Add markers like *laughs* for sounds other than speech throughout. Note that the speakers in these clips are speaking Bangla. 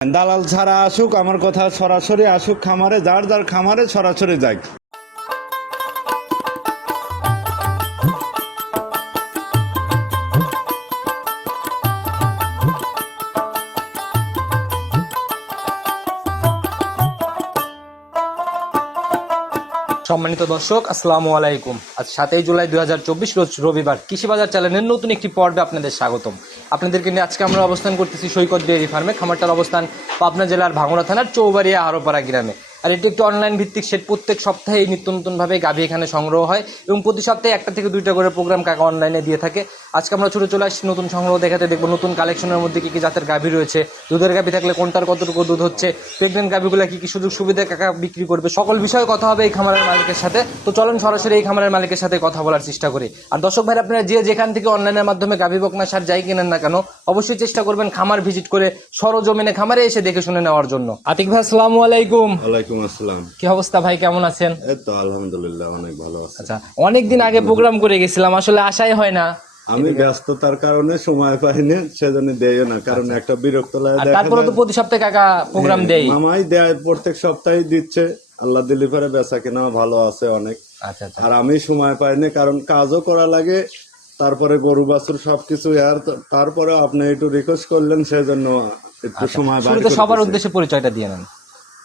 দালাল ছাড়া আসুক, আমার কথা সরাসরি আসুক খামারে, যার যার খামারে সরাসরি যাক সম্মানিত দর্শক, আসসালামু আলাইকুম। আজ সাতই জুলাই দু হাজার চব্বিশ, রোজ রবিবার কৃষি বাজার চ্যানেলের নতুন একটি পর্বে আপনাদের স্বাগতম। আপনাদেরকে নিয়ে আজকে আমরা অবস্থান করতেছি সৈকত ডেয়ারি ফার্মে, খামারটার অবস্থান পাবনা জেলার ভাঙড়া থানার চৌবাড়িয়া আরোপাড়া গ্রামে। আর এটি একটি অনলাইন ভিত্তিক সেট প্রত্যেক সপ্তাহে নিত্য নতুনভাবে গাভী এখানে সংগ্রহ হয় এবং প্রতি সপ্তাহে একটা থেকে দুইটা করে প্রোগ্রাম কাকা অনলাইনে দিয়ে থাকে। আজকে আমরা ছোটো চলে আসছি নতুন সংগ্রহ দেখাতে, দেখব নতুন কালেকশনের মধ্যে কী কী জাতের গাভী রয়েছে, দুধের গাভী থাকলে কোনটার কতটুকু দুধ হচ্ছে প্রেগনেন্ট গাভীগুলো কী কী সুযোগ সুবিধা কাকা বিক্রি করবে, সকল বিষয়ে কথা হবে এই খামারের মালিকের সাথে। তো চলুন সরাসরি এই খামারের মালিকের সাথে কথা বলার চেষ্টা করি। আর দর্শক ভাই, আপনারা যে যেখান থেকে অনলাইনের মাধ্যমে গাভী বকনা সার যাই কিনেন না কেন, অবশ্যই চেষ্টা করবেন খামার ভিজিট করে সরজমিনে খামারে এসে দেখে শুনে নেওয়ার জন্য। আতিক ভাই, আসসালামু আলাইকুম। ওয়ালাইকুম আসসালাম। কি অবস্থা ভাই কেমন আছেন? এই তো আলহামদুলিল্লাহ অনেক ভালো আছে। আচ্ছা আগে প্রোগ্রাম করে গেছিলাম আসলে আশাই হয় না। আমি ব্যস্ততার কারণে সময় পাইনি সেজন্য দেয় না কারণ একটা বিরক্ত লাগে তারপরে তো প্রতি সপ্তাহে কাকা প্রোগ্রাম দেই মামাই দেয় প্রত্যেক সপ্তাহে দিচ্ছে আল্লাহ দিলি পরে বেচা কেনা ভালো আছে অনেক। আচ্ছা আচ্ছা। আর আমি সময় পাইনি কারণ কাজও করা লাগে তারপরে গরু বাছুর সবকিছু আর তারপরে আপনি একটু রিকোয়েস্ট করলেন সেজন্য একটু সময় সবার উদ্দেশ্যে পরিচয়টা দিয়ে নেন।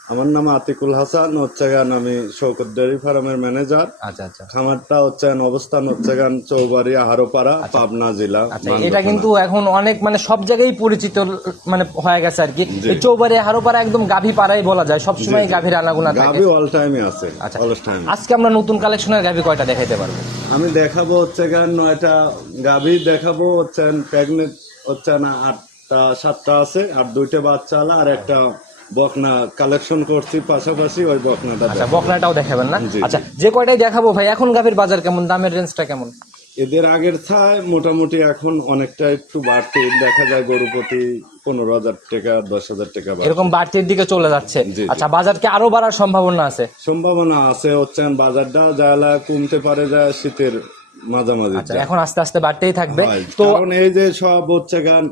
আমার নাম আতিকুল হাসান হচ্ছে গান আমি শৌকত ডেয়ারি ফার্মের ম্যানেজার। আচ্ছা আচ্ছা। খামারটা হচ্ছে অবস্থান হচ্ছে গান চৌবাড়ি আহারোপাড়া পাবনা জেলা আচ্ছা এটা কিন্তু এখন অনেক মানে সব জায়গায় পরিচিত মানে হয়ে গেছে আর কি। এই চৌবাড়ি হারোপাড়া একদম গাভী পাড়াই বলা যায়। সবসময় গাভীর আনাগুনা থাকে। গাভি অল টাইমে আছে আচ্ছা। অল টাইম আজকে আমরা নতুন কালেকশনের গাভী কয়টা দেখাইতে পারব? আমি দেখাবো হচ্ছে গান নয়টা গাভী দেখাবো হচ্ছে প্রেগনেন্ট হচ্ছে না আটটা সাতটা আছে আর দুইটা বাচ্চা আর একটা বকনা কালেকশন করছি পাশাপাশি ওই বকনাটা আচ্ছা বকনাটাও দেখাবেন না। আচ্ছা যে কয়টাই দেখাবো ভাই এখন গাভীর বাজার কেমন? দামের রেঞ্জটা কেমন? এদের আগের ছায় মোটামুটি এখন অনেকটা একটু বাড়তি। দেখা যায় গরু প্রতি পনেরো হাজার টাকা দশ হাজার টাকা এরকম বাড়তির দিকে চলে যাচ্ছে। আচ্ছা বাজার কি আরও বাড়ার সম্ভাবনা আছে? সম্ভাবনা আছে হচ্ছে বাজারটা যারা কমতে পারে যায় শীতের মাঝামাঝি আচ্ছা এখন আস্তে আস্তে বাড়তেই থাকবে। তো এই যে সব হচ্ছে গান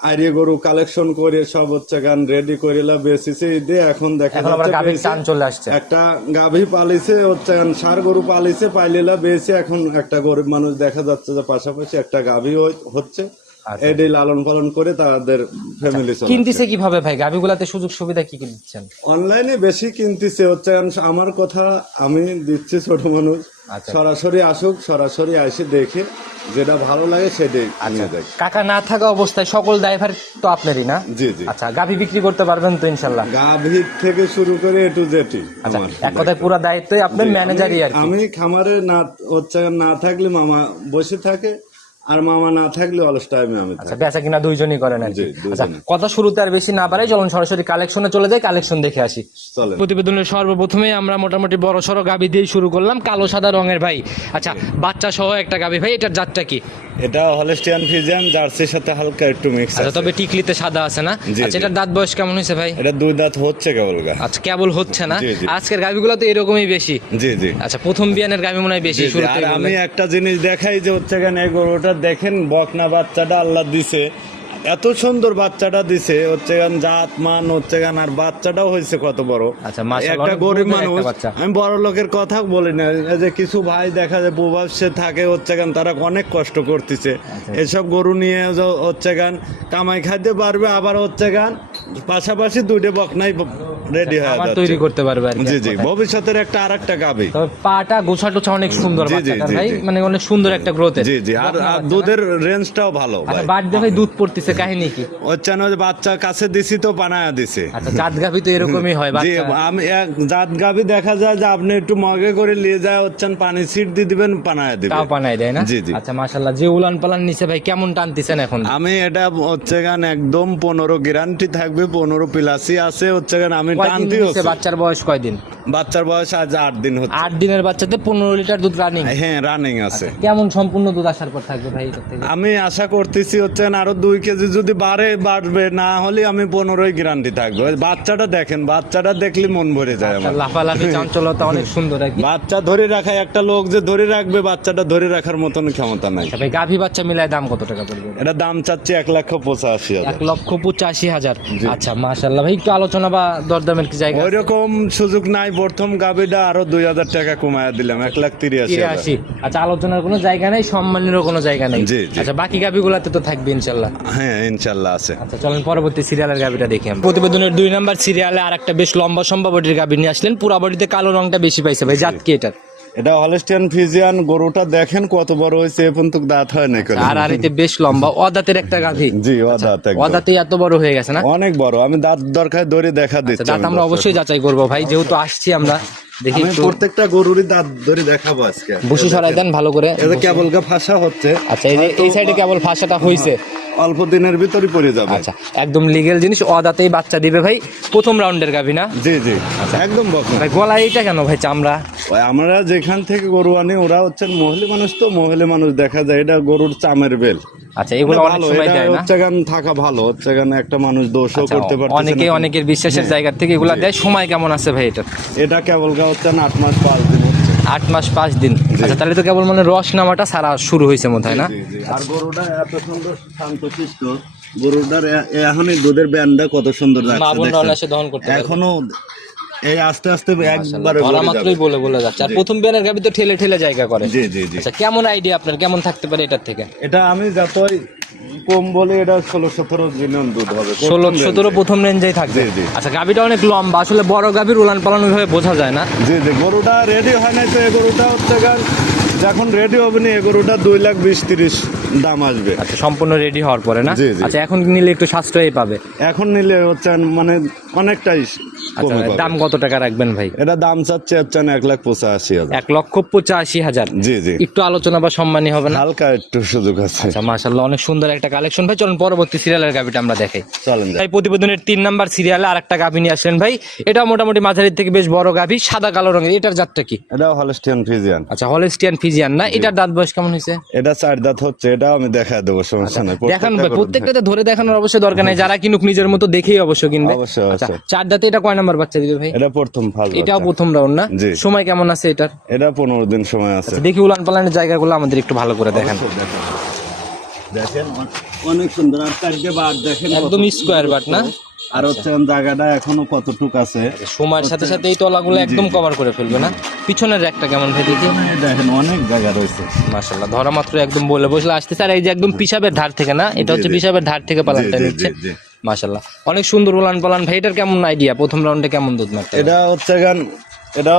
আইরিয়ে গরু কালেকশন করে সব হচ্ছে গান রেডি করে বেসিছে দিয়ে এখন দেখা যাচ্ছে চলে আসছে। একটা গাভী পালিছে হচ্ছে সার গরু পালিছে পাইলেলা বেশি এখন একটা গরিব মানুষ দেখা যাচ্ছে যে পাশাপাশি একটা গাভী হচ্ছে। আচ্ছা। এডি লালন পালন করে তাদের ফ্যামিলি কিনতেছে কীভাবে ভাই? গাভীগুলাতে সুযোগ সুবিধা কি কি দিচ্ছেন? অনলাইনে বেশি কিনতেছে হচ্ছে আমার কথা আমি দিচ্ছি ছোট মানুষ। আচ্ছা। সরাসরি আসুক সরাসরি এসে দেখে যেটা ভালো লাগে সেটাই যায় কাকা না থাকা অবস্থায় সকল ড্রাইভার তো আপনারই না? জি জি। আচ্ছা গাভি বিক্রি করতে পারবেন তো ইনশাল্লাহ? গাভীর থেকে শুরু করে এ টু জেটি আচ্ছা এক কথায় পুরো দায়িত্বই আপনার ম্যানেজারই আর আমি- আমি খামারে না হচ্ছে না থাকলে মামা বসে থাকে আর মামা না থাকলে অলস টাইমে আমি আচ্ছা বেচা কিনা দুইজনই করেন আর কি। আচ্ছা কথা শুরুতে আর বেশি না পারে চলুন সরাসরি কালেকশনে চলে যাই কালেকশন দেখে আসি। চলে প্রতিবেদনের সর্বপ্রথমে আমরা মোটামুটি বড় সড়ো গাভী দিয়ে শুরু করলাম কালো সাদা রঙের ভাই। আচ্ছা বাচ্চা সহ একটা গাভী ভাই এটার জাতটা কি? এটা হলেস্টিয়ান ফিজিয়াম জার্সির সাথে হালকা একটু মিক্স আচ্ছা তবে টিকলিতে সাদা আছে না? আচ্ছা। এটার দাঁত বয়স কেমন হয়েছে ভাই? এটা দুই দাঁত হচ্ছে কেবল গা। আচ্ছা কেবল হচ্ছে না। আজকের গাভীগুলো তো এরকমই বেশি। জি জি। আচ্ছা প্রথম বিয়ানের গাবি মনে হয় বেশি। আর আমি একটা জিনিস দেখাই যে হচ্ছে এখানে এই গরুটা দেখেন বকনা বাচ্চাটা আল্লাহ দিছে। এত সুন্দর বাচ্চাটা দিছে হচ্ছে গান জাত মান হচ্ছে গান আর বাচ্চাটাও হয়েছে কত বড়। আচ্ছা, একটা গরিব মানুষ আমি বড় লোকের কথা বলি না এই যে কিছু ভাই দেখা যায় প্রবাসে থাকে হচ্ছে গান তারা অনেক কষ্ট করতেছে। আচ্ছা। এসব গরু নিয়ে হচ্ছে গান কামাই খাইতে পারবে আবার হচ্ছে গান পাশাপাশি দুইটা বকনাই রেডি হয়ে আমার তৈরি করতে পারবে আর জি জি ভবিষ্যতের একটা আর একটা গাবি তবে পাটা গোছা টোছা অনেক সুন্দর বাচ্চাটার ভাই মানে অনেক সুন্দর একটা গ্রোথের জি জি আর দুধের রেঞ্জটাও ভালো আচ্ছা ভাই। দুধ পড়তেছে কাহিনী কি? হচ্ছে না বাচ্চা কাছে দিছি তো বানায়া দিছে। আচ্ছা জাত গাভী তো এরকমই হয় জি আমি জাত গাবি দেখা যায় যে আপনি একটু মগে করে নিয়ে যায় হচ্ছেন পানি সিট দিয়ে দিবেন বানায়া দিবেন তাও দেয় না? জি, জি। আচ্ছা মাশাল্লাহ যে উলান পালান নিচে ভাই কেমন টানতেছেন এখন? আমি এটা হচ্ছে গান একদম পনেরো গ্যারান্টি থাকবে পনেরো প্লাসই আছে হচ্ছে গান আমি কয়দিন বাচ্চার বয়স কয়দিন? বাচ্চার বয়স আজ আট দিন হচ্ছে। আট দিনের বাচ্চাতে পনেরো লিটার দুধ রানিং হ্যাঁ রানিং আছে। কেমন সম্পূর্ণ দুধ আসার পর থাকবে ভাই আমি আশা করতেছি হচ্ছে গান আরও দুই কেজি যদি বাড়ে বাড়বে না হলে আমি পনেরোই গ্যারান্টি থাকব। বাচ্চাটা দেখেন বাচ্চাটা দেখলে মন ভরে যায় আমার। লাফালাফি *laughs* চাঞ্চলতা অনেক সুন্দর বাচ্চা ধরে রাখা একটা লোক যে ধরে রাখবে বাচ্চাটা ধরে রাখার মতন ক্ষমতা নাই। আচ্ছা ভাই গাভী বাচ্চা মিলায় দাম কত টাকা পড়বে? এটা দাম চাচ্ছে এক লক্ষ পঁচাশি হাজার। এক লক্ষ পঁচাশি হাজার। আচ্ছা মাশাল্লাহ ভাই একটু আলোচনা বা দরদামের কি জায়গা ওই রকম সুযোগ নাই প্রথম গাবিটা আরও দুই হাজার টাকা কমাইয়া দিলাম এক লাখ তিরাশি আচ্ছা আলোচনার কোনো জায়গা নেই সম্মানেরও কোনো জায়গা নেই। জি, জি। আচ্ছা বাকি গাভিগুলাতে তো থাকবে ইনশাল্লাহ। হ্যাঁ ইনশাল্লাহ আছে। আচ্ছা চলেন পরবর্তী সিরিয়ালের গাবিটা দেখি আমরা। প্রতিবেদনের দুই নাম্বার সিরিয়ালে আর একটা বেশ লম্বা সম্ভাবটির গাবি নিয়ে আসলেন। পুরা বডিতে কালো রংটা বেশি পাইছে ভাই জাত কি এটার? এটা হলস্টিয়ান ফিজিয়ান গরুটা দেখেন কত বড় হয়েছে এ পর্যন্ত দাঁত হয় না আর আর এতে বেশ লম্বা অদাতের একটা গাভি। জি ও দাঁত একদম। অদাতে এত বড় হয়ে গেছে না? অনেক বড় আমি দাঁত দরকার ধরে দেখা আচ্ছা, দিচ্ছি দাঁত আমরা অবশ্যই যাচাই করব ভাই যেহেতু আসছি আমরা দেখি প্রত্যেকটা গরুরই দাঁত ধরে দেখাবো আজকে। বসে সরাই দেন ভালো করে। এটা কেবল গা ফাঁসা হচ্ছে। আচ্ছা এই যে- এই সাইডে কেবল ফাঁসাটা হয়েছে অল্প দিনের ভিতরই পড়ে যাবে। আচ্ছা একদম লিগেল জিনিস অদাতেই বাচ্চা দিবে ভাই প্রথম রাউন্ডের গাভি না? জি জি একদম বকনা। ভাই গলায় এইটা কেন ভাই চামড়া? আমরা যেখান থেকে গরু আনি ওরা হচ্ছেন মহিলা মানুষ তো মহিলা মানুষ দেখা যায় এটা গরুর চামের বেল। আচ্ছা এগুলো অনেক সময় দেয় না? হচ্ছে গান থাকা ভালো হচ্ছে গান একটা মানুষ দোষও আচ্ছা, করতে পারতেছে অনেকে অনেকের বিশ্বাসের জায়গা থেকে এগুলা দেয়। সময় কেমন আছে ভাই এটা? এটা কেবল গা হচ্ছে আট মাস পাঁচ দিন আট মাস পাঁচ দিন। আচ্ছা তাহলে তো কেবল মানে রস নামাটা সারা শুরু হয়েছে মনে হয় না। আর গরুটা এত সুন্দর শান্তশিষ্ট গরুটার এখনই দুধের ব্যান্ডটা কত সুন্দর লাগছে। এখনও এই আস্তে আস্তে একবারে ধরা মাত্রই বলে বলে যাচ্ছে। আর প্রথম বিয়ানের গাভি তো ঠেলে ঠেলে জায়গা করে। জি জি জি। আচ্ছা কেমন আইডিয়া আপনার? কেমন থাকতে পারে এটার থেকে? এটা আমি যতই কম বলে এটা ষোলো সতেরো দিনের দুধ হবে। ষোলো সতেরো প্রথম রেঞ্জেই থাকবে। আচ্ছা গাভিটা অনেক লম্বা। আসলে বড় গাভির উলান পালান ওইভাবে বোঝা যায় না। জি জি। গরুটা রেডি হয় নাই তো এ গরুটা হচ্ছে গান যখন রেডি হবে না গরুটা দুই লাখ বিশ তিরিশ দাম আসবে। আচ্ছা সম্পূর্ণ রেডি হওয়ার পরে না। আচ্ছা এখন নিলে একটু সাশ্রয়ী পাবে। এখন নিলে হচ্ছে মানে অনেকটাই আচ্ছা কমে পাবে। দাম কত টাকা রাখবেন ভাই? এটা দাম চাচ্ছে এক লাখ পঁচাশি হাজার। এক লক্ষ পঁচাশি হাজার। জি জি। একটু আলোচনা বা সম্মানী হবে না? হালকা একটু সুযোগ আছে। আচ্ছা মাশাল্লাহ অনেক সুন্দর একটা কালেকশন। ভাই চলুন পরবর্তী সিরিয়ালের গাভিটা আমরা দেখাই। চলেন ভাই প্রতিবেদনের তিন নাম্বার সিরিয়ালে আর একটা নিয়ে আসলেন ভাই। এটা মোটামুটি মাঝারির থেকে বেশ বড় গাভি সাদা কালো রঙের। এটার জাতটা কি? এটা হলস্টিয়ান ফিজিয়ান। আচ্ছা হলস্টিয়ান ফিজিয়ান না? এটার দাঁত বয়স কেমন হয়েছে? এটা চার দাঁত হচ্ছে এটা আমি দেখা দেবো সমস্যা নেই। দেখান ভাই প্রত্যেকটাতে ধরে দেখানোর অবশ্যই দরকার নেই। *laughs* যারা কিনুক নিজের মতো দেখেই অবশ্য কিনবে। অবশ্যই, আচ্ছা অবশ্যই। চার দাঁতে এটা কয় নাম্বার বাচ্চা দিবে ভাই? এটা প্রথম ফাল এটাও প্রথম রাউন্ড না? সময় কেমন আছে এটার? এটা পনেরো দিন সময় আছে। আচ্ছা, দেখি উলান পালানের জায়গাগুলো আমাদের একটু ভালো করে দেখান। দেখেন। অনেক সুন্দর। আর চারটে বার দেখেন একদম স্কোয়ার বাট না? আর হচ্ছে জায়গাটা এখনও কতটুক আছে। সময়ের সাথে সাথে এই তলাগুলো একদম কভার করে ফেলবে না? পিছনের একটা কেমন দেখেন অনেক জায়গা রয়েছে। মাশাল্লাহ ধরা মাত্র একদম বলে বসলে আসতেছে। আর এই যে একদম পিসাবের ধার থেকে না? এটা হচ্ছে। পিসাবের ধার থেকে পালানটা নিচ্ছে। মাশাল্লাহ অনেক সুন্দর উলান পালান। ভাই এটার কেমন আইডিয়া প্রথম রাউন্ডে কেমন দুধ মারতে এটা হচ্ছে গান এটা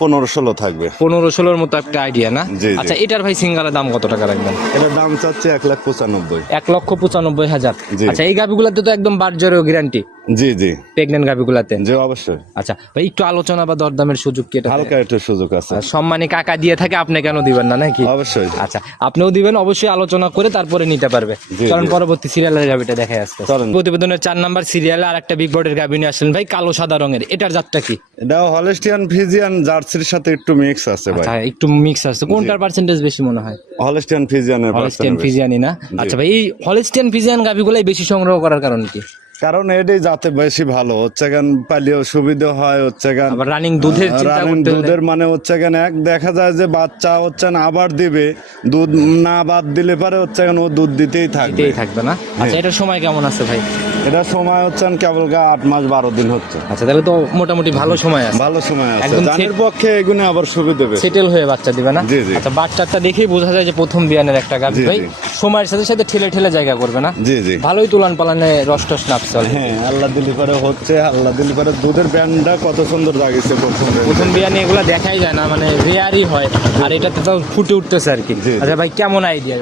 পনেরো ষোলো থাকবে। পনেরো ষোলোর মতো একটা আইডিয়া না। আচ্ছা এটার ভাই সিঙ্গারের দাম কত টাকা রাখবেন? এটার দাম চাচ্ছে এক লাখ পঁচানব্বই। এক লক্ষ পঁচানব্বই হাজার। আচ্ছা এই গাভিগুলোতে তো একদম বারজরেও গ্যারান্টি জি জি। প্রেগনেন্ট গাভিগুলাতে? জি অবশ্যই। আচ্ছা ভাই একটু আলোচনা বা দরদামের সুযোগ কি এটা হালকা একটু সুযোগ আছে। সম্মানী কাকা দিয়ে থাকে আপনি কেন দিবেন না নাকি? অবশ্যই। আচ্ছা আপনিও দিবেন অবশ্যই আলোচনা করে তারপরে নিতে পারবে। কারণ পরবর্তী সিরিয়ালের গাবিটা দেখা আসছে চলেন। প্রতিবেদনের চার নাম্বার সিরিয়ালে আর একটা বিগ বোর্ডের গাবি নিয়ে আসলেন ভাই কালো সাদা রঙের। এটার জাতটা কি? এটাও হলস্টিয়ান ফিজিয়ান জার্সির সাথে একটু মিক্স আছে ভাই। আচ্ছা একটু মিক্স আছে। কোনটার পার্সেন্টেজ বেশি মনে হয়? Holstein ফিজিয়ানের হলিস্টিয়ান percentage। ফিজিয়ানি না? আচ্ছা ভাই এই হলিস্টিয়ান ফিজিয়ান গাবিগুলাই বেশি সংগ্রহ করার কারণ কি? কারণ এটাই যাতে বেশি ভালো। হচ্ছে কেন পালিয়েও সুবিধা হয় হচ্ছে আবার রানিং দুধের চিন্তা রানিং দুধের মানে হচ্ছে কেন এক দেখা যায় যে বাচ্চা হচ্ছে না আবার দিবে দুধ না বাদ দিলে পারে হচ্ছে কেন ও দুধ দিতেই থাকবে। থাকবে না? আচ্ছা এটার সময় কেমন আছে ভাই? এটা সময় হচ্ছে কেবল গা আট মাস বারো দিন হচ্ছে। আচ্ছা তাহলে তো মোটামুটি ভালো সময় আছে। ভালো সময় আছে। জানের পক্ষে এগুনে আবার সুবিধা বেশি। সেটেল হয়ে বাচ্চা দিবে না। আচ্ছা বাচ্চাটা দেখেই বোঝা যায় যে প্রথম বিয়ানের একটা জি, ভাই সময়ের সাথে সাথে ঠেলে ঠেলে জায়গা করবে না? জি জি। ভালোই তুলান পালানে রস টস নাপছে। already। হ্যাঁ আল্লাহ দিলি করে হচ্ছে আল্লাহ দিলি করে দুধের ব্যান্ডটা কত সুন্দর লাগিয়েছে প্রথম প্রথম বিরিয়ানি এগুলো দেখাই যায় না মানে রেয়ারই হয়। আর এটাতে তো ফুটে উঠতেছে আর কি। আচ্ছা ভাই কেমন আইডিয়া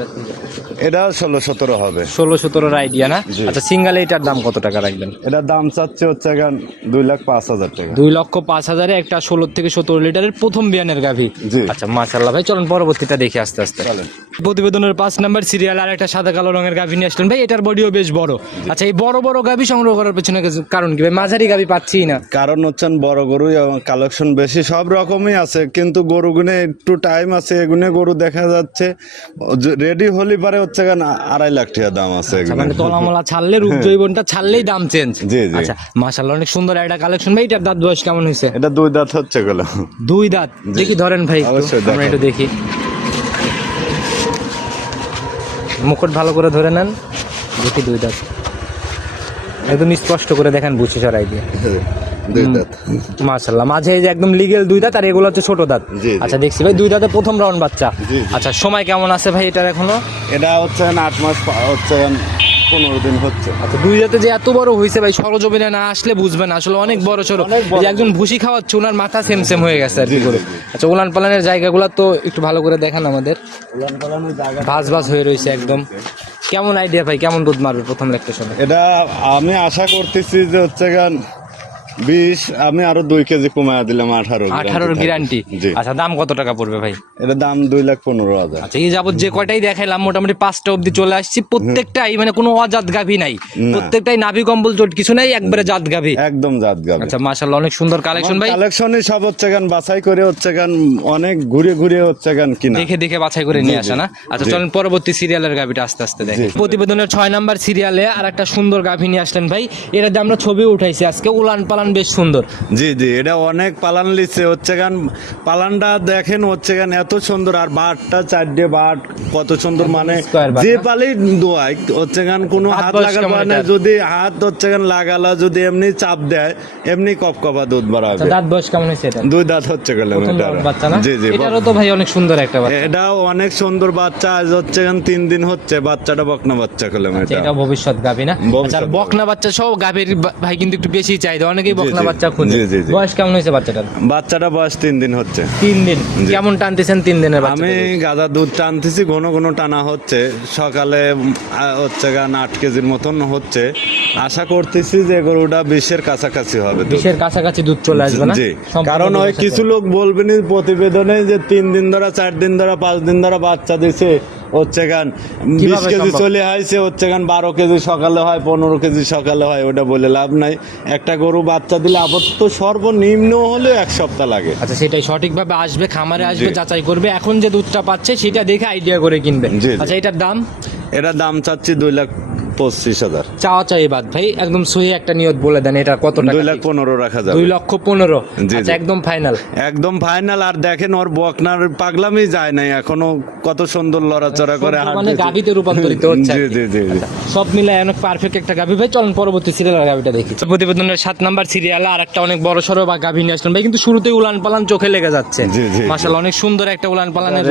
এটা ষোলো সতেরো হবে। ষোলো সতেরোর আইডিয়া না? আচ্ছা সিঙ্গেল এটার দাম কত টাকা রাখবেন? এটার দাম চাচ্ছে হচ্ছে গান দুই লাখ পাঁচ হাজার টাকা। দুই লক্ষ পাঁচ হাজারে একটা ষোলো থেকে সতেরো লিটারের প্রথম বিয়ানের গাভি। আচ্ছা মাশাল্লাহ ভাই চলুন পরবর্তীটা দেখি আস্তে আস্তে। প্রতিবেদনের পাঁচ নাম্বার সিরিয়াল আর একটা সাদা কালো রঙের গাভি নিয়ে আসলেন। ভাই এটার বডিও বেশ বড়। আচ্ছা এই বড় বড় গাভি সংগ্রহ করার পেছনে কারণ কি? ভাই মাঝারি গাভি পাচ্ছি না। কারণ হচ্ছেন বড় গরু এবং কালেকশন বেশি সব রকমই আছে। কিন্তু গরুগুনে একটু টাইম আছে এগুনে গরু দেখা যাচ্ছে। রেডি হলে পারে হচ্ছে কেন আড়াই লাখ টাকা দাম আছে আচ্ছা, মানে তলামলা ছাড়লে রূপ জৈবনটা ছাড়লেই দাম চেঞ্জ জি, জি। আচ্ছা মাশাআল্লাহ অনেক সুন্দর একটা কালেকশন ভাই এটার দাঁত বয়স কেমন হয়েছে? এটা দুই দাঁত হচ্ছে গুলো। দুই দাঁত। দেখি ধরেন ভাই অবশ্যই আমরা একটু দেখি। মুকুট ভালো করে ধরে নেন। দেখি দুই দাঁত। একদম স্পষ্ট করে দেখেন বুঝি সরাই দিয়ে। দুই দাঁত। মাশাল্লাহ মাঝে এই যে একদম লিগেল দুই দাঁত আর এগুলো হচ্ছে ছোট দাঁত। আচ্ছা দেখছি ভাই দুই দাঁতে প্রথম রাউন্ড বাচ্চা। আচ্ছা সময় কেমন আছে ভাই এটার এখনও? এটা হচ্ছে আট মাস হচ্ছে পনেরো দিন হচ্ছে। আচ্ছা দুই দাঁতে যে এত বড় হয়েছে ভাই সরজমিনে না আসলে বুঝবেন আসলে অনেক বড় যে একজন ভুসি খাওয়াচ্ছে ওনার মাথা সেম সেম হয়ে গেছে আর কি করে আচ্ছা উলান পালানের জায়গাগুলো তো একটু ভালো করে দেখান আমাদের। উলান পালানের জায়গা ভাজ ভাজ হয়ে রয়েছে একদম। কেমন আইডিয়া ভাই? কেমন দুধ মারবে প্রথম ল্যাকটেশনে এটা আমি আশা করতেছি যে হচ্ছে গান বিশ আমি আরও দুই কেজি কমায় দিলাম আঠারো আঠারোর গ্যারান্টি? আচ্ছা দাম কত টাকা পড়বে ভাই? এটা দাম দুই লাখ পনেরো হাজার। আচ্ছা এই যাবত যে কয়টাই দেখাইলাম মোটামুটি পাঁচটা অবধি চলে আসছি। প্রত্যেকটাই মানে কোনো অজাত গাভী নাই। প্রত্যেকটাই নাভি কম্বল কিছু নাই একবারে জাত গাভী। একদম জাত গাবে আচ্ছা অনেক সুন্দর কালেকশন ভাই। সব হচ্ছে গান বাছাই করে হচ্ছে গান অনেক ঘুরে ঘুরে হচ্ছে গান কিনা। দেখে দেখে বাছাই করে নিয়ে আসা না? আচ্ছা চলেন পরবর্তী সিরিয়ালের গাভিটা আস্তে আস্তে দেখি। প্রতিবেদনের ছয় নাম্বার সিরিয়ালে আর একটা সুন্দর গাভী নিয়ে আসলেন ভাই। এটা যে আমরা ছবি উঠাইছি আজকে উলান পালান বেশ সুন্দর। জি জি এটা অনেক পালান লিচ্ছে হচ্ছে গান পালানটা দেখেন হচ্ছে গান এত সুন্দর আর বাটটা চারটে বাট কত সুন্দর মানে যে না? পালেই দোয়াই হচ্ছে গান কোনো হাত লাগার মানে যদি হাত হচ্ছে গান লাগালা যদি এমনি চাপ দেয় এমনি কপকপা দুধ আচ্ছা, বাড়াবে দাঁত বয়স কেমন হয়েছে এটা দুই দাঁত হচ্ছে গেল বাচ্চা না? জি জি এটারও তো ভাই অনেক সুন্দর একটা বাচ্চা। এটাও অনেক সুন্দর বাচ্চা আজ হচ্ছে গান তিন দিন হচ্ছে বাচ্চাটা বকনা বাচ্চা খেলাম আচ্ছা, এটা। ভবিষ্যৎ গাভী না? আচ্ছা আর বকনা বাচ্চা সব গাভীর ভাই কিন্তু একটু বেশি চাহিদা অনেকেই বকনা বাচ্চা খুঁজে। জি, জি, জি। বয়স কেমন হয়েছে বাচ্চাটার? বাচ্চাটা বয়স তিন দিন হচ্ছে। তিন দিন। কেমন টানতেছেন তিন দিনের আমি গাদা দুধ টানতেছি ঘন ঘন টানা হচ্ছে। সকালে হচ্ছে গান আট কেজির মতন হচ্ছে। আশা করতেছি যে গরুটা বিশের কাছাকাছি হবে। বিশের কাছাকাছি দুধ চলে আসবে না? জি কারণ ওই কিছু লোক বলবেন প্রতিবেদনে যে তিন দিন ধরে চার দিন ধরে পাঁচ দিন ধরে বাচ্চা দিছে। হচ্ছে গান বিশ কেজি চলে হয়েছে হচ্ছে গান বারো কেজি সকালে হয় পনেরো কেজি সকালে হয় ওটা বলে লাভ নাই। একটা গরু বাচ্চা দিলে আপাতত সর্বনিম্ন হলেও এক সপ্তাহ লাগে। আচ্ছা সেটাই সঠিকভাবে আসবে খামারে আসবে যাচাই করবে। এখন যে দুধটা পাচ্ছে সেটা দেখে আইডিয়া করে কিনবে। আচ্ছা এটার দাম? এটার দাম চাচ্ছি দুই লাখ পঁচিশ হাজার। চাওয়া চাই বাদ ভাই একদম সহি একটা নিয়ত বলে দেন এটা কত দুই লাখ পনেরো রাখা যাবে। দুই লক্ষ পনেরো? আচ্ছা একদম ফাইনাল একদম ফাইনাল আর দেখেন ওর বকনার পাগলামি যায় নাই এখনও কত সুন্দর লড়াচড়া করে মানে। গাভিতে রূপান্তরিত *laughs* হচ্ছে জি জি জি জি। আচ্ছা, সব মিলে অনেক পারফেক্ট একটা গাভি। ভাই চলুন পরবর্তী সিরিয়ালের গাভিটা দেখি। প্রতিবেদনের সাত নাম্বার সিরিয়ালে আর একটা অনেক বড় সড়ো বা গাভি নিয়ে আসলেন ভাই কিন্তু শুরুতেই উলান পালান চোখে লেগে যাচ্ছে। মাসাল্লাহ অনেক সুন্দর একটা উলান পালানের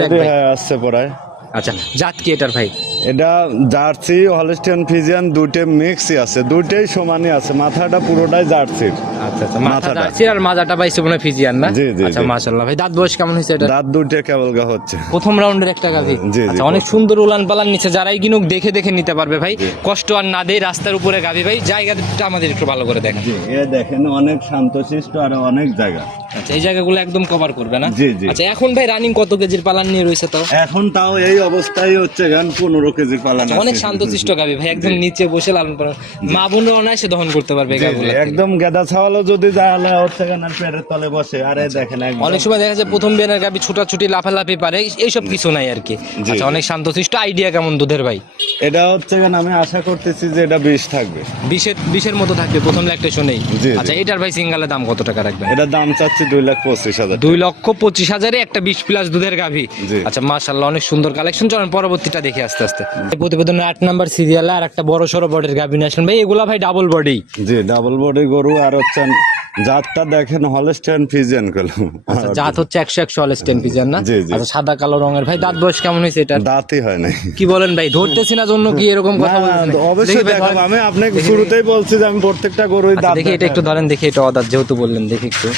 আসছে পড়ায়। আচ্ছা জাত কি এটার ভাই? এটা জার্সি হলস্টিয়ান ফিজিয়ান দুইটা মিক্সই আছে। দুইটাই সমানই আছে। মাথাটা পুরোটাই জার্সির। আচ্ছা আচ্ছা মাথা মাথাটা। জার্সি আর মাজাটা পাইছে মনে ফিজিয়ান না? জি, জি, আচ্ছা মাশাআল্লাহ। ভাই দাঁত বয়স কেমন হয়েছে এটা? দাঁত দুইটা কেবল গা হচ্ছে। প্রথম রাউন্ডের একটা গাভি। জি, জি, আচ্ছা অনেক সুন্দর উলান পালান নিচে যারাই কিনুক দেখে দেখে নিতে পারবে ভাই। কষ্ট আর না দেই রাস্তার উপরে গাভি ভাই। জায়গাটা আমাদের একটু ভালো করে দেখেন। এ দেখেন অনেক শান্তশিষ্ট আর অনেক জায়গা। আচ্ছা এই জায়গাগুলো একদম কভার করবে না? জি, জি। আচ্ছা এখন ভাই রানিং কত কেজির পালান নিয়ে রয়েছে তো এখন তাও এই অবস্থায় হচ্ছে গান পনেরো কেজি পালান। অনেক শান্তশিষ্ট গাভি ভাই একদম নিচে বসে লালন পালন। মা বোনরা অনায়াসে দহন করতে পারবে একদম গেদা ছাওয়ালো যদি হচ্ছে পেটের তলে বসে। আরে দেখেন অনেক সময় দেখা যায় প্রথম গাভি ছুটাছুটি লাফালাফি পারে এইসব কিছু নাই আর কি। আচ্ছা অনেক শান্তশিষ্ট আইডিয়া কেমন দুধের ভাই? এটা হচ্ছে আমি আশা করতেছি যে এটা বিষ থাকবে। বিশের বিশের মতো থাকবে প্রথম ল্যাকটে শুনেই। আচ্ছা এটার ভাই সিঙ্গালের দাম কত টাকা রাখবেন? এটা দাম চাচ্ছি দুই লাখ পঁচিশ হাজার দুই লক্ষ পঁচিশ হাজারে একটা বিশ প্লাস দুধের গাভি। আচ্ছা মাশাল্লাহ অনেক সুন্দর কালেকশন চলেন পরবর্তীটা দেখি আস্তে আস্তে। এই প্রতিবেদনের আট নাম্বার সিরিয়ালে আর একটা বড় সড়ো বডির গাভি নিয়ে আসলেন। ভাই এগুলা ভাই ডাবল বডি জি ডাবল বডি গরু আর হচ্ছে জাতটা দেখেন হলস্টেন ফিজিয়ান কলম আচ্ছা জাত হচ্ছে একশো একশো হলে স্টেন পিজার না। আচ্ছা সাদা কালো রঙের। ভাই দাঁত বয়স কেমন হয়েছে এটা দাঁতই হয় নাই। কি বলেন ভাই ধরতেছি না জন্য কি এরকম কথা বলছেন অবশ্যই দেখি। আমি আপনাকে শুরুতেই বলছি যে আমি প্রত্যেকটা গরুই আচ্ছা, দাঁত দেখি এটা একটু ধরেন দেখি এটা অদাত যেহেতু বললেন দেখি একটু।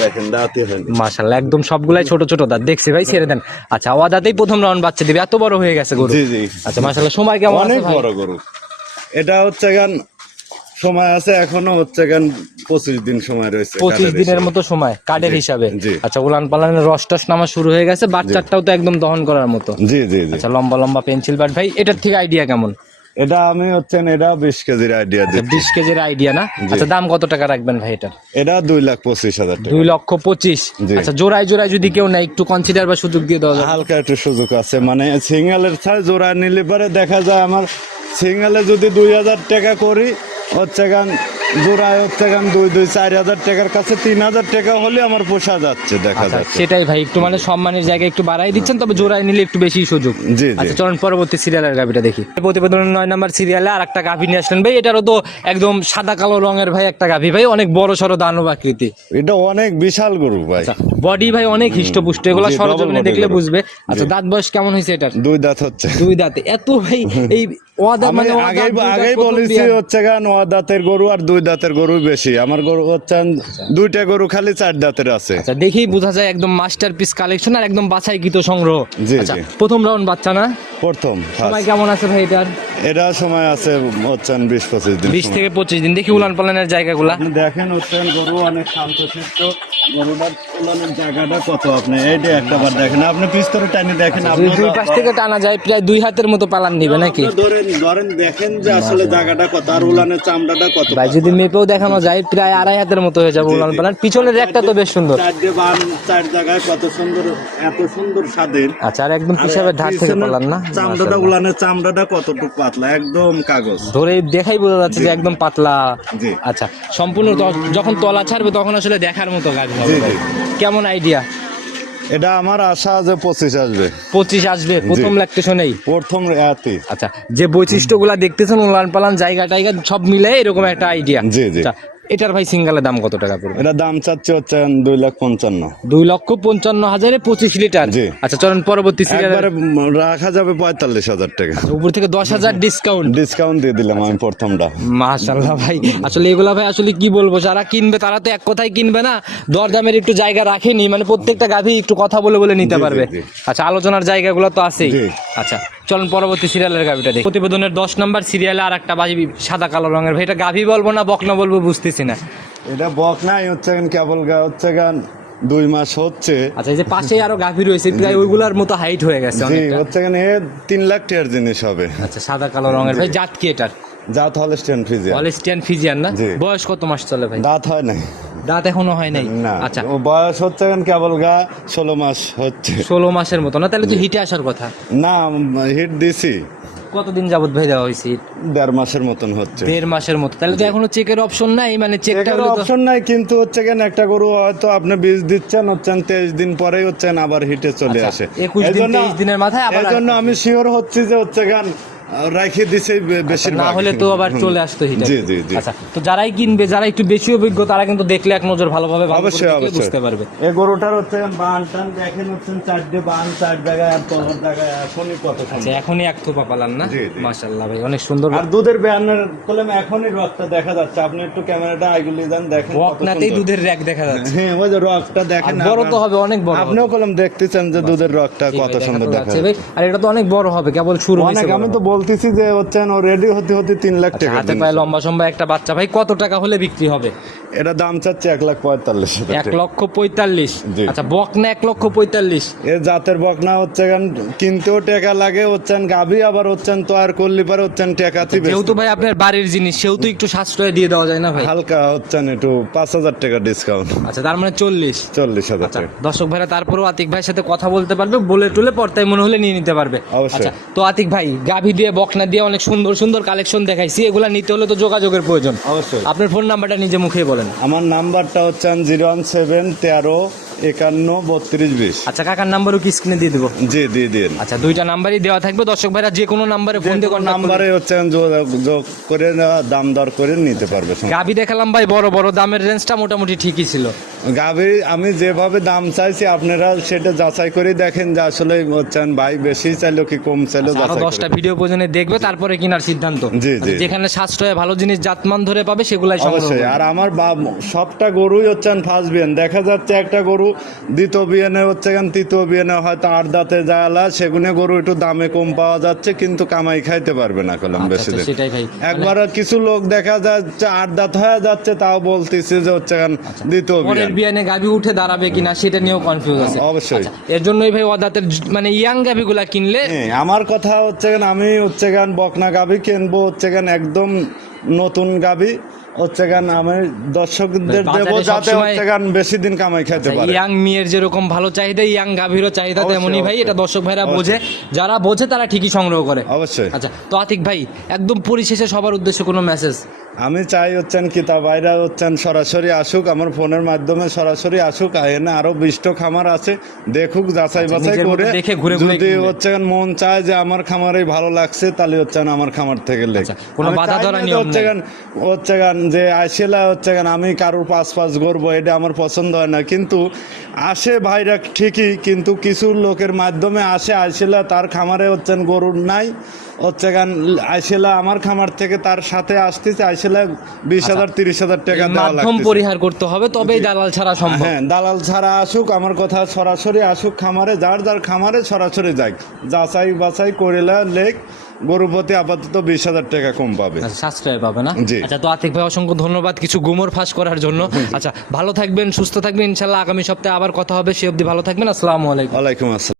দেখেন দাঁতই হয়নি মাশাল্লাহ একদম সবগুলাই ছোট ছোট দাঁত। দেখছি ভাই ছেড়ে দেন। আচ্ছা অদাতেই প্রথম রাউন্ড বাচ্চা দিবে। এত বড় হয়ে গেছে গরু। জি জি। আচ্ছা মাশাল্লাহ সময় কেমন অনেক বড় গরু। এটা হচ্ছে গান সময় আছে এখনও হচ্ছে গান পঁচিশ দিন সময় রয়েছে পঁচিশ দিনের মতো সময় কার্ডের হিসাবে। আচ্ছা উলান পালানের রস টস নামা শুরু হয়ে গেছে বাচ্চাটাও তো একদম দহন করার মতো। জি জি জি। আচ্ছা লম্বা লম্বা পেন্সিল বাট ভাই এটার থেকে আইডিয়া কেমন? এটা আমি হচ্ছেন এটা বিশ কেজির আইডিয়া দিচ্ছি। বিশ কেজির আইডিয়া না? আচ্ছা দাম কত টাকা রাখবেন ভাই এটার? এটা দুই লাখ পঁচিশ হাজার দুই লক্ষ পঁচিশ? আচ্ছা জোড়ায় জোড়ায় যদি কেউ না একটু কনসিডার বা সুযোগ দিয়ে দেওয়া হালকা একটু সুযোগ আছে মানে সিঙ্গেলের ছাড় জোড়া নিলে পরে দেখা যায় আমার সিঙ্গেলে যদি দুই হাজার টাকা করি হচ্ছে গান জোড়ায় হচ্ছে গান দুই দুই চার হাজার টাকার কাছে তিন হাজার টাকা হলে আমার পোষা যাচ্ছে দেখা আচ্ছা, যাচ্ছে। সেটাই ভাই একটু মানে সম্মানের জায়গায় একটু বাড়াই দিচ্ছেন তবে জোড়ায় নিলে একটু বেশি সুযোগ। জি। আচ্ছা চলুন পরবর্তী সিরিয়ালের গাভিটা দেখি। প্রতিবেদনের নয় নাম্বার সিরিয়ালে আর একটা গাভি নিয়ে আসলেন। ভাই এটারও তো একদম সাদা কালো রঙের ভাই একটা গাভি। ভাই অনেক বড় সড়ো দানব আকৃতি। এটা অনেক বিশাল গরু ভাই। বডি ভাই অনেক হিষ্টপুষ্ট। এগুলো সরজমিনে দেখলে বুঝবে। আচ্ছা দাঁত বয়স কেমন হয়েছে এটার? দুই দাঁত হচ্ছে। দুই দাঁতে। এত ভাই এই *laughs* ওয়াদা মানে আগেই আগেই বলেছি হচ্ছে গান ও দাঁতের গরু আর দুই দাঁতের গরু বেশি। আমার গরু হচ্ছে দুইটা গরু খালি চার দাঁতের আছে। আচ্ছা দেখেই বোঝা যায় একদম মাস্টার পিস কালেকশন আর একদম বাছাইকৃত সংগ্রহ। জি, আচ্ছা জি। প্রথম রাউন্ড বাচ্চা না? প্রথম সময় কেমন আছে ভাই এটার এটা সময় আছে হচ্ছেন বিশ পঁচিশ দিন বিশ থেকে পঁচিশ দিন। দেখি উলান পালানের জায়গাগুলা। দেখেন হচ্ছেন গরু অনেক শান্তশিষ্ট গরুটার তোলানোর জায়গাটা কত আপনি? এইটা একটা বার দেখেন। আপনি পিস্তরে টানি দেখেন আপনি দুই পাশ থেকে টানা যায় প্রায় দুই হাতের মতো পালান নিবে নাকি? ধরেন ধরেন দেখেন যে আসলে জায়গাটা কত আর উলানের চামড়াটা কত ভাই যদি মেপেও দেখানো যায় প্রায় আড়াই হাতের মতো হয়ে যাবে উলান পালান পিছনের একটা তো বেশ সুন্দর। চার জায়গায় কত সুন্দর এত সুন্দর স্বাদের। আচ্ছা আর একদম থেকে পালান না? চামড়াটা উলানের চামড়াটা কতটুকু পাতলা? একদম কাগজ। ধরে দেখাই বোঝা যাচ্ছে যে একদম পাতলা। আচ্ছা সম্পূর্ণ যখন তলা ছাড়বে তখন আসলে দেখার মতো গাড়ি হবে জি, ভাই। জি। কেমন আইডিয়া এটা আমার আশা যে পঁচিশ আসবে। পঁচিশ আসবে? প্রথম লাগতেশনেই প্রথম রাতে আচ্ছা যে বৈশিষ্ট্যগুলা দেখতেছেন উলান পালান জায়গা টাইগা সব মিলে এরকম একটা আইডিয়া জি, জি। এটার ভাই সিঙ্গালের দাম কত টাকা পড়বে? এটা দাম চাচ্ছে হচ্ছে দুই লাখ পঞ্চান্ন। দুই লক্ষ পঞ্চান্ন হাজারে পঁচিশ লিটার? জি। আচ্ছা চলেন পরবর্তী সিরিয়াল রাখা যাবে পঁয়তাল্লিশ হাজার টাকা। উপর থেকে দশ হাজার ডিসকাউন্ট ডিসকাউন্ট দিয়ে দিলাম আমি প্রথমটা। মাশাল্লাহ ভাই। আসলে এগুলা ভাই আসলে কি বলব যারা কিনবে তারা তো এক কথাই কিনবে না। দরদামের একটু জায়গা রাখেনি মানে প্রত্যেকটা গাভি একটু কথা বলে বলে নিতে পারবে। আচ্ছা আলোচনার জায়গাগুলো তো আছেই। আচ্ছা চলুন পরবর্তী সিরিয়ালের গাভিটা দেখি। প্রতিবেদনের দশ নম্বর সিরিয়ালে আর একটা বাজি সাদা কালো রঙের। ভাই এটা গাভি বলব না বকনা বলব বুঝতেছি না। এটা বক নাই হচ্ছে গান কেবল গা হচ্ছে গান দুই মাস হচ্ছে। আচ্ছা এই যে পাশে আরও গাভি রয়েছে প্রায় ওইগুলার মতো হাইট হয়ে গেছে জি অনেকটা। হচ্ছে গান এ তিন লাখ টাকার জিনিস হবে। আচ্ছা সাদা কালো রঙের। ভাই জাত কি এটার? জাত হলে স্ট্যান্ড ফিজিয়া অলেস্টিয়ান ফিজিয়ান না বয়স কত মাস চলে ভাই? দাঁত হয় নাই। দাঁত এখনও হয় নাই? আচ্ছা। বয়স হচ্ছে গান কেবল গা ষোলো মাস হচ্ছে। ষোলো মাসের মতো। না তাহলে তো হিটে আসার কথা। না হিট দিছি। কতদিন যাবত ভাই দেওয়া হয়েছে দেড় মাসের মতন হচ্ছে। দেড় মাসের মতো। তাহলে তো এখনও চেকের অপশন নাই? মানে চেকটা অপশন নাই কিন্তু হচ্ছে কেন একটা গরু হয়তো আপনি বীজ দিচ্ছেন হচ্ছেন তেইশ দিন পরেই হচ্ছেন আবার হিটে চলে আচ্ছা, আসে। 21 দিন, 23 দিনের মাথায় আবার এজন্য আমি শিওর হচ্ছি যে হচ্ছে গান রাখি দিছে বেশি না হলে তো আবার চলে আসতো হিটে জি জি জি। আচ্ছা তো যারাই কিনবে যারা একটু বেশি অভিজ্ঞ তারা কিন্তু দেখলে এক নজর ভালোভাবে অবশ্যই অবশ্যই। বুঝতে পারবে। এই গরুটার হচ্ছে বান টান দেখেন হচ্ছেন চারটে বান চার জায়গায় আর তলার জায়গায় এখনই কত আচ্ছা এখনই এক থোপা পালান না। মাশাআল্লাহ ভাই অনেক সুন্দর। আর দুধের ব্যানের কলম এখনই রকটা দেখা যাচ্ছে। আপনি একটু ক্যামেরাটা আইগুলি দেন দেখেন কত দুধের র্যাক দেখা যাচ্ছে। হ্যাঁ ওই যে রকটা দেখেন আর বড় তো হবে অনেক বড় আপনিও কলম দেখতেছেন যে দুধের রকটা কত সুন্দর দেখা যাচ্ছে ভাই। আর এটা তো অনেক বড় হবে কেবল শুরু অনেক আমি তো বলতেছি যে হচ্ছেন ও রেডি হতে হতে তিন লাখ আচ্ছা, টাকা হাতে পায়ে লম্বা সম্বা একটা বাচ্চা। ভাই কত টাকা হলে বিক্রি হবে? এটা দাম চাচ্ছে এক লাখ পঁয়তাল্লিশ এক লক্ষ পঁয়তাল্লিশ? আচ্ছা বকনা এক লক্ষ পঁয়তাল্লিশ? এর জাতের বকনা হচ্ছে কিনতেও টাকা লাগে হচ্ছেন গাভি আবার হচ্ছেন তো আর করলি পারে হচ্ছেন টাকাতে যেহেতু ভাই আপনার বাড়ির জিনিস সেহেতু একটু সাশ্রয় দিয়ে দেওয়া যায় না ভাই? হালকা হচ্ছেন একটু পাঁচ হাজার টাকা ডিসকাউন্ট আচ্ছা তার মানে চল্লিশ। চল্লিশ হাজার আচ্ছা টাকা। দর্শক ভাইরা তারপরেও আতিক ভাইয়ের সাথে কথা বলতে পারবে বলে টুলে পর্তায় মনে হলে নিয়ে নিতে পারবে। অবশ্যই। আচ্ছা তো আতিক ভাই গাভি দিয়ে বকনা দিয়ে অনেক সুন্দর সুন্দর কালেকশন দেখাইছি। এগুলা নিতে হলে তো যোগাযোগের প্রয়োজন। অবশ্যই। আপনার ফোন নাম্বারটা নিজে মুখে বলেন। আমার নাম্বারটা হচ্ছে জিরো ওয়ান সেভেন তেরো একান্ন বত্রিশ বিশ। আচ্ছা কাকার নাম্বারও কি স্ক্রিনে দিয়ে দেবো? জি দিয়ে দিন। আচ্ছা দুইটা নাম্বারই দেওয়া থাকবে। দর্শক ভাইরা যে কোনো নাম্বারে ফোন দিয়ে নাম্বারে হচ্ছেন যোগ যোগ করে দাম দর করে নিতে পারবে গাভি দেখালাম ভাই বড় বড় দামের রেঞ্জটা মোটামুটি ঠিকই ছিল। গাভি আমি যেভাবে দাম চাইছি আপনারা সেটা যাচাই করে দেখেন যে আসলে হচ্ছেন ভাই বেশি চাইলো কি কম চাইলো আচ্ছা, আরও দশটা ভিডিও পর্যন্ত দেখবে তারপরে কেনার সিদ্ধান্ত। জি, জি। আচ্ছা, যেখানে সাশ্রয়ে ভালো জিনিস জাতমান ধরে পাবে সেগুলাই অবশ্যই আর আমার সবটা গরুই হচ্ছেন ফার্স্ট বিয়ান। দেখা যাচ্ছে একটা গরু দ্বিতীয় বিয়ানে হচ্ছে কেন তৃতীয় বিয়ানে হয়তো আট দাঁতে জায়লা সেগুনে গরু একটু দামে কম পাওয়া যাচ্ছে কিন্তু কামাই খাইতে পারবে না কলম আচ্ছা, বেশি আচ্ছা, দিন একবার কিছু লোক দেখা যাচ্ছে আট দাঁত হয়ে যাচ্ছে তাও বলতেছে যে হচ্ছে কেন দ্বিতীয় পরের বিয়ান গাভি উঠে দাঁড়াবে কিনা সেটা নিয়েও কনফিউজ আছে। অবশ্যই। আচ্ছা, এর জন্যই ভাই ওদাতের জ- মানে ইয়াং গাভিগুলা কিনলে হ্যাঁ, আমার কথা হচ্ছে কেন আমি হচ্ছে কেন বকনা গাভি কিনবো হচ্ছে কেন একদম নতুন গাবি হচ্ছে গান আমি দর্শকদের দেব যাতে হচ্ছে গান বেশি দিন কামাই খেতে পারে। ইয়াং মেয়ের যেরকম ভালো চাহিদা ইয়াং গাভীরও চাহিদা তেমনি তেমনই ভাই এটা দর্শক ভাইরা বোঝে। যারা বোঝে তারা ঠিকই সংগ্রহ করে। অবশ্যই। আচ্ছা তো আতিক ভাই একদম পরিশেষে সবার উদ্দেশ্যে কোনো মেসেজ আমি চাই হচ্ছেন কিতা ভাইরা হচ্ছেন সরাসরি আসুক আমার ফোনের মাধ্যমে সরাসরি আসুক এনে আরও বিষ্ট খামার আছে দেখুক যাচাই বাছাই আচ্ছা, মতো করে যদি কিনবে। হচ্ছে মন চায় যে আমার খামারে ভালো লাগছে তাহলে হচ্ছে আমার খামার থেকে লেখ আচ্ছা, যে হচ্ছে। গান হচ্ছে গান যে আইসেলা হচ্ছে গান আমি কারোর পাঁচ পাঁচ গড়বো এটা আমার পছন্দ হয় না কিন্তু আসে ভাইরা ঠিকই কিন্তু কিছু লোকের মাধ্যমে আসে আইসেলা তার খামারে হচ্ছেন গরুর নাই হচ্ছে গান আইসেলা আমার খামার থেকে তার সাথে আসতেছে আইসেলা বিশ হাজার তিরিশ হাজার টাকা দেওয়া আচ্ছা। মাধ্যম পরিহার করতে হবে তবেই দালাল ছাড়া সম্ভব। হ্যাঁ দালাল ছাড়া আসুক আমার কথা সরাসরি আসুক খামারে যার যার খামারে সরাসরি যাক যাচাই বাছাই করিলা লেখ গরুপতি আপাতত বিশ হাজার টাকা কম পাবে। আচ্ছা সাশ্রয় পাবে না? জি। আচ্ছা তো আতিক ভাই অসংখ্য ধন্যবাদ কিছু গুমর ফাঁস করার জন্য। আচ্ছা ভালো থাকবেন সুস্থ থাকবেন ইনশাল্লাহ আগামী সপ্তাহে আবার কথা হবে সে অবধি ভালো থাকবেন আসসালামু আলাইকুম। ওয়ালাইকুম আসসালাম।